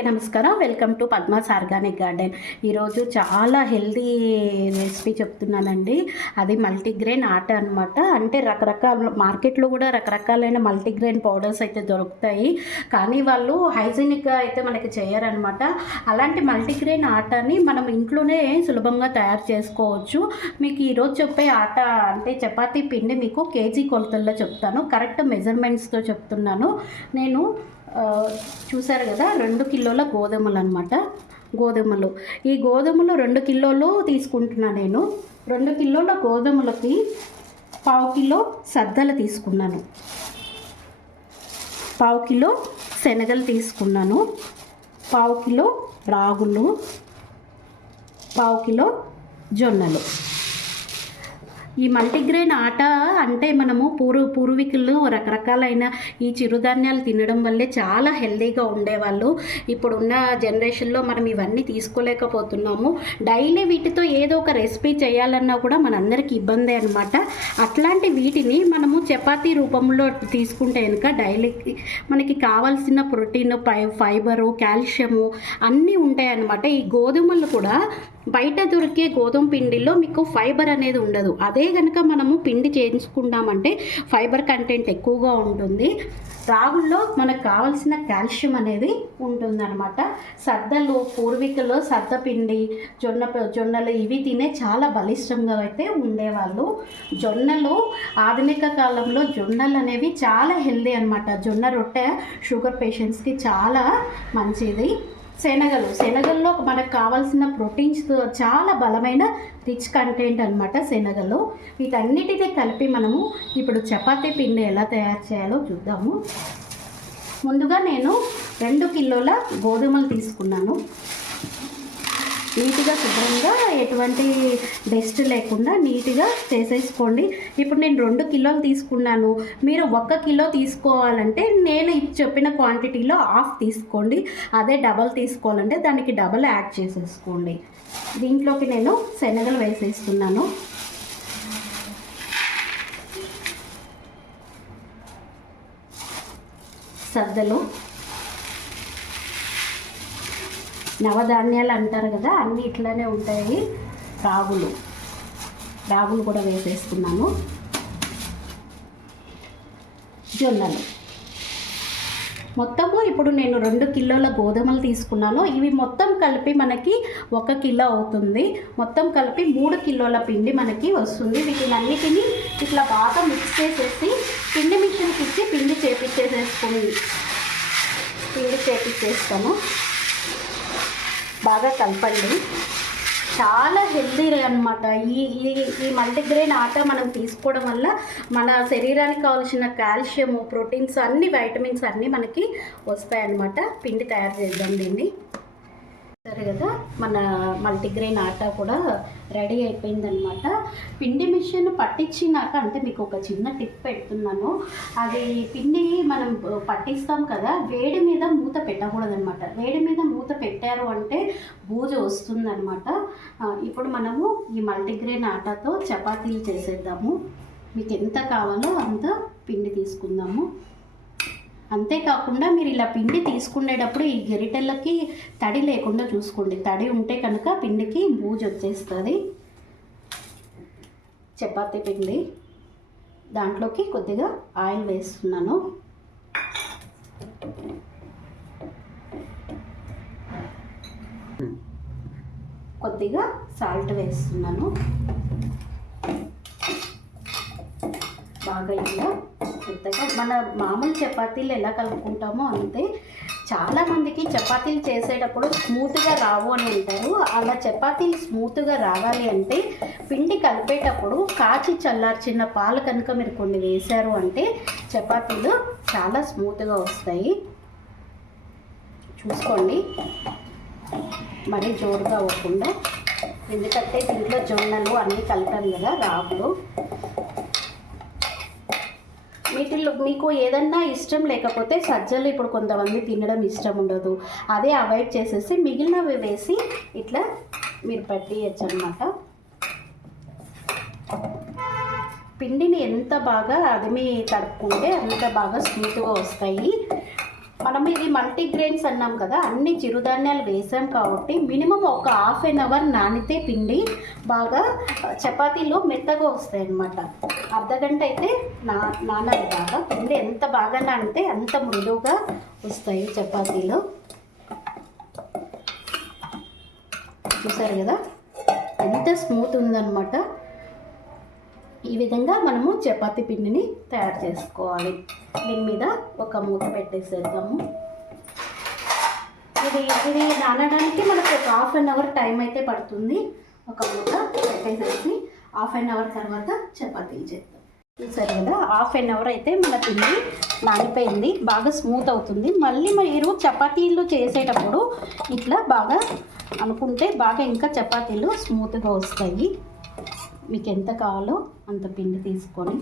అందరికీ నమస్కారం. Welcome to Padma's organic garden. ఈరోజు చాలా హెల్తీ రెసిపీ చెప్తున్నానండి. అది మల్టీగ్రెయిన్ ఆట అనమాట. అంటే రకరకాల మార్కెట్లో కూడా రకరకాలైన మల్టీగ్రెయిన్ పౌడర్స్ అయితే దొరుకుతాయి, కానీ వాళ్ళు హైజీనిక్గా అయితే మనకి చేయరనమాట. అలాంటి మల్టీగ్రెయిన్ ఆటని మనం ఇంట్లోనే సులభంగా తయారు చేసుకోవచ్చు. మీకు ఈరోజు చెప్పే ఆట అంటే చపాతీ పిండి మీకు కేజీ కొలతల్లో చెప్తాను, కరెక్ట్ మెజర్మెంట్స్తో చెప్తున్నాను. నేను చూసారు కదా, 2 కిలోల గోధుమలు అనమాట. ఈ గోధుమలు 2 కిలోలు తీసుకుంటున్నా నేను. 2 కిలోల గోధుమలకి 1/2 కిలో సద్దలు తీసుకున్నాను, 1/2 కిలో శనగలు తీసుకున్నాను, 1/2 కిలో రాగులు, 1/2 కిలో జొన్నలు. ఈ మల్టీగ్రెయిన్ ఆట అంటే మనము పూర్వీకులు రకరకాలైన ఈ చిరుధాన్యాలు తినడం వల్లే చాలా హెల్తీగా ఉండేవాళ్ళు. ఇప్పుడున్న జనరేషన్లో మనం ఇవన్నీ తీసుకోలేకపోతున్నాము. డైలీ వీటితో ఏదో ఒక రెసిపీ చేయాలన్నా కూడా మనందరికీ ఇబ్బందే అనమాట. అట్లాంటి వీటిని మనము చపాతీ రూపంలో తీసుకుంటే కనుక డైలీకి మనకి కావాల్సిన ప్రోటీన్, ఫైబరు, కాల్షియము అన్నీ ఉంటాయన్నమాట. ఈ గోధుమలు కూడా బయట దొరికే గోధుమ పిండిలో మీకు ఫైబర్ అనేది ఉండదు. అదే కనుక మనము పిండి చేయించుకుంటామంటే ఫైబర్ కంటెంట్ ఎక్కువగా ఉంటుంది. రాగుల్లో మనకు కావాల్సిన కాల్షియం అనేది ఉంటుందన్నమాట. సద్దలు, పూర్వీకులు సద్ద పిండి, జొన్నలు ఇవి తినే చాలా బలిష్టంగా అయితే ఉండేవాళ్ళు. జొన్నలు ఆధునిక కాలంలో జొన్నలు అనేవి చాలా హెల్దీ అనమాట. జొన్న రొట్టె షుగర్ పేషెంట్స్కి చాలా మంచిది. శనగల్లో మనకు కావాల్సిన ప్రోటీన్స్ చాలా బలమైన రిచ్ కంటెంట్ అనమాట శనగలు. వీటన్నిటినీ కలిపి మనము ఇప్పుడు చపాతీ పిండి ఎలా తయారు చేయాలో చూద్దాము. ముందుగా నేను 2 కిలోల గోధుమలు తీసుకున్నాను. నీట్గా శుభ్రంగా ఎటువంటి డస్ట్ లేకుండా నీట్గా చేసేసుకోండి. ఇప్పుడు నేను 2 కిలోలు తీసుకున్నాను. మీరు 1 కిలో తీసుకోవాలంటే నేను చెప్పిన క్వాంటిటీలో హాఫ్ తీసుకోండి. అదే డబల్ తీసుకోవాలంటే దానికి డబల్ యాడ్ చేసేసుకోండి. దీంట్లోకి నేను శనగలు వేసేస్తున్నాను. సద్దలు, నవధాన్యాలు అంటారు కదా, అన్నీ ఇట్లానే ఉంటాయి. రాగులు కూడా వేసేస్తున్నాను. జొన్నలు మొత్తము ఇప్పుడు నేను 2 కిలోల గోధుమలు తీసుకున్నాను. ఇవి మొత్తం కలిపి మనకి 1 కిలో అవుతుంది. మొత్తం కలిపి 3 కిలోల పిండి మనకి వస్తుంది. వీటినన్నిటినీ ఇట్లా బాగా మిక్స్ చేసేసి పిండి మిషన్కి ఇచ్చి పిండి చేపించేస్తాను. బాగా కలపండి. చాలా హెల్తీ అనమాట. ఈ మల్టీగ్రెయిన్ ఆట మనం తీసుకోవడం వల్ల మన శరీరానికి కావాల్సిన కాల్షియము, ప్రోటీన్స్ అన్ని, వైటమిన్స్ అన్నీ మనకి వస్తాయన్నమాట. పిండి తయారు చేద్దాం దీన్ని. సరే కదా, మన మల్టీగ్రెయిన్ ఆట కూడా రెడీ అయిపోయిందనమాట. పిండి మిషన్ పట్టించినాక అంటే మీకు ఒక చిన్న టిప్ పెడుతున్నాను. అది పిండి మనం పట్టిస్తాం కదా, వేడి మీద మూత పెట్టకూడదనమాట. వేడి మీద మూత పెట్టారు అంటే బూజు వస్తుందన్నమాట. ఇప్పుడు మనము ఈ మల్టీగ్రెయిన్ ఆటతో చపాతీలు చేసేద్దాము. మీకు ఎంత కావాలో అంత పిండి తీసుకుందాము. అంతేకాకుండా మీరు ఇలా పిండి తీసుకునేటప్పుడు ఈ గరిటెలకి తడి లేకుండా చూసుకోండి. తడి ఉంటే కనుక పిండికి బూజు వచ్చేస్తుంది. చపాతీ పిండి దాంట్లోకి కొద్దిగా ఆయిల్ వేస్తున్నాను. కొద్దిగా సాల్ట్ వేస్తున్నాను. బాగా ఇలా పెద్దగా మన మామూలు చపాతీలు ఎలా కలుపుకుంటామో అంతే. చాలామందికి చపాతీలు చేసేటప్పుడు స్మూత్గా రావు అని అంటారు. అలా చపాతీలు స్మూత్గా రావాలి అంటే పిండి కలిపేటప్పుడు కాచి చల్లార్చిన పాలు కనుక మీరు కొన్ని వేశారు అంటే చపాతీలు చాలా స్మూత్గా వస్తాయి. చూసుకోండి, మరీ జోరుగా అవ్వకుండా. ఎందుకంటే దీంట్లో జొన్నలు అన్నీ కలిపాం కదా, రాగులు. వీటిల్లో మీకు ఏదన్నా ఇష్టం లేకపోతే సజ్జలు ఇప్పుడు కొంతమంది తినడం ఇష్టం ఉండదు, అదే అవాయిడ్ చేసేసి మిగిలినవి వేసి ఇట్లా మీరు పట్టియచ్చు అన్నమాట. పిండిని ఎంత బాగా అదిమి తడుపుకుంటే అంత బాగా స్మూత్గా వస్తాయి. మనం ఇది మల్టీగ్రెయిన్స్ అన్నాం కదా, అన్ని చిరుధాన్యాలు వేసాం కాబట్టి మినిమం ఒక హాఫ్ అన్ అవర్ నానితే పిండి బాగా చపాతీలు మెత్తగా వస్తాయి అన్నమాట. అర్ధగంట అయితే నానాలి బాగా. పిండి ఎంత బాగా నానితే అంత మృదువుగా వస్తాయి చపాతీలు. చూసారు కదా ఎంత స్మూత్ ఉందన్నమాట. ఈ విధంగా మనము చపాతీ పిండిని తయారు చేసుకోవాలి. దీని మీద ఒక మూత పెట్టేసేద్దాము. ఇది నానడానికి మనకు ఒక హాఫ్ అన్ అవర్ టైం అయితే పడుతుంది. ఒక మూత పెట్టేసేసి హాఫ్ అన్ అవర్ తర్వాత చపాతీలు చేద్దాం. చూసారు కదా హాఫ్ అన్ అవర్ అయితే మన పిండి నానిపోయింది, బాగా స్మూత్ అవుతుంది. మళ్ళీ మీరు చపాతీలు చేసేటప్పుడు ఇట్లా బాగా అనుకుంటే బాగా ఇంకా చపాతీలు స్మూత్గా వస్తాయి. మీకు ఎంత కావాలో అంత పిండి తీసుకొని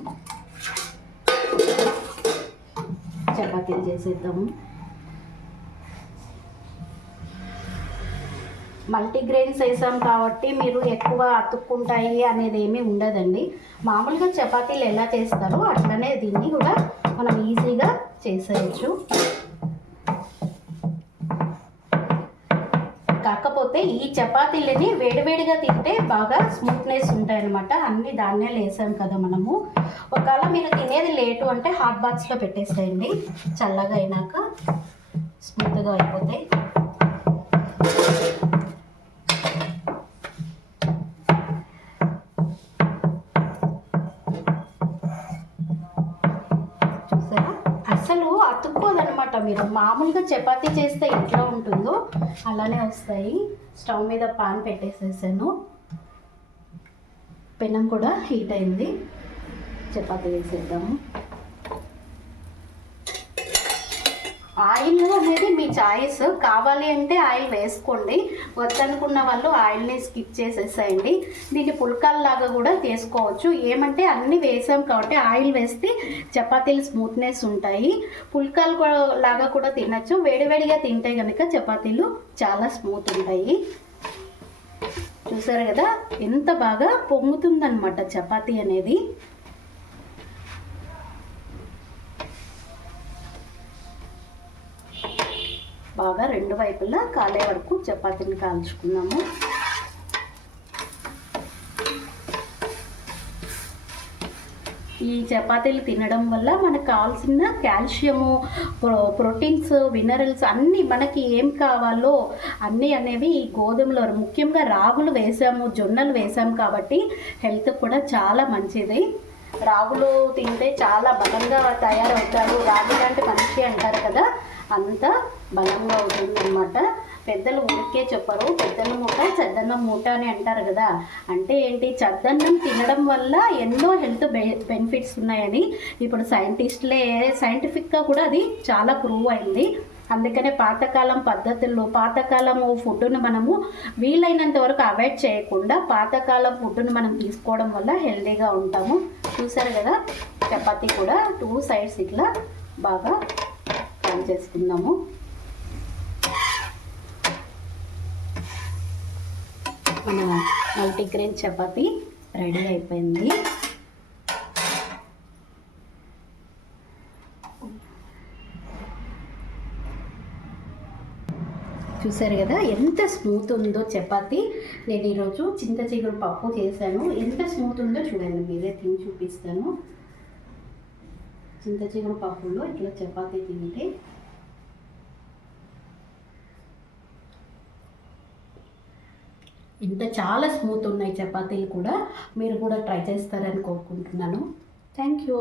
చపాతీలు చేసేద్దాము. మల్టీగ్రెయిన్స్ వేసాం కాబట్టి మీరు ఎక్కువ అతుక్కుంటాయి అనేది ఏమీ ఉండదండి. మామూలుగా చపాతీలు ఎలా చేస్తారో అట్లనే దీన్ని కూడా మనం ఈజీగా చేసేయచ్చు. కాకపోతే ఈ చపాతీలని వేడివేడిగా తింటే బాగా స్మూత్నెస్ ఉంటాయన్నమాట. అన్ని ధాన్యాలు వేసాం కదా మనము. ఒకవేళ మీరు తినేది లేటు అంటే హాట్ బాక్స్లో పెట్టేసేయండి, చల్లగా అయినాక స్మూత్గా అయిపోతాయి. చూసారా అసలు అతుక్కోదనమాట. మీరు మామూలుగా చపాతీ చేస్తే ఎట్లా ఉంటుందో అలానే వస్తాయి. స్టవ్ మీద పాన్ పెట్టేసేసాను, పెనం కూడా హీట్ అయింది. చపాతీ వేసేద్దాము. ఆయిల్ అనేది మీ చాయిస్, కావాలి అంటే ఆయిల్ వేసుకోండి, వద్దనుకున్న వాళ్ళు ఆయిల్ని స్కిప్ చేసేసేయండి. దీన్ని పుల్కాల్లాగా కూడా చేసుకోవచ్చు. ఏమంటే అన్నీ వేసాం కాబట్టి ఆయిల్ వేస్తే చపాతీలు స్మూత్నెస్ ఉంటాయి. పుల్కాలు లాగా కూడా తినచ్చు. వేడివేడిగా తింటే కనుక చపాతీలు చాలా స్మూత్ ఉంటాయి. చూసారు కదా ఎంత బాగా పొంగుతుందన్నమాట చపాతీ అనేది. బాగా రెండు వైపులా కాలే వరకు చపాతీని కాల్చుకున్నాము. ఈ చపాతీలు తినడం వల్ల మనకు కావాల్సిన కాల్షియము, ప్రోటీన్స్, మినరల్స్ అన్నీ మనకి ఏం కావాలో అన్నీ అనేవి ఈ గోధుమలో, ముఖ్యంగా రాగులు వేసాము, జొన్నలు వేసాము కాబట్టి హెల్త్ కూడా చాలా మంచిది. రాగులు తింటే చాలా బలంగా తయారవుతారు. రాగి లాంటి మనిషి అంటారు కదా, అంత బలంగా అవుతుందన్నమాట. పెద్దలు ఊరికే చెప్పరు, పెద్దల మూట చద్దన్నం మూట అని అంటారు కదా. అంటే ఏంటి, చద్దన్నం తినడం వల్ల ఎన్నో హెల్త్ బెనిఫిట్స్ ఉన్నాయని ఇప్పుడు సైంటిఫిక్గా కూడా అది చాలా ప్రూవ్ అయింది. అందుకనే పాతకాలం పద్ధతుల్లో పాతకాలం ఫుడ్ను మనము వీలైనంత వరకు అవాయిడ్ చేయకుండా పాతకాలం ఫుడ్ను మనం తీసుకోవడం వల్ల హెల్తీగా ఉంటాము. చూసారు కదా చపాతీ కూడా 2 సైడ్స్ ఇట్లా బాగా ఫ్రై చేసుకుందాము. మన మల్టీగ్రెయిన్ చపాతీ రెడీ అయిపోయింది. చూసారు కదా ఎంత స్మూత్ ఉందో చపాతీ. నేను ఈరోజు చింత చిగురు పప్పు చేశాను. ఎంత స్మూత్ ఉందో చూడండి, మీరే తిని చూపిస్తాను. చింత చిగురు పప్పులో ఇట్లా చపాతీ తింటే ఇంత చాలా స్మూత్ ఉన్నాయి చపాతీలు కూడా. మీరు కూడా ట్రై చేస్తారని కోరుకుంటున్నాను. Thank you.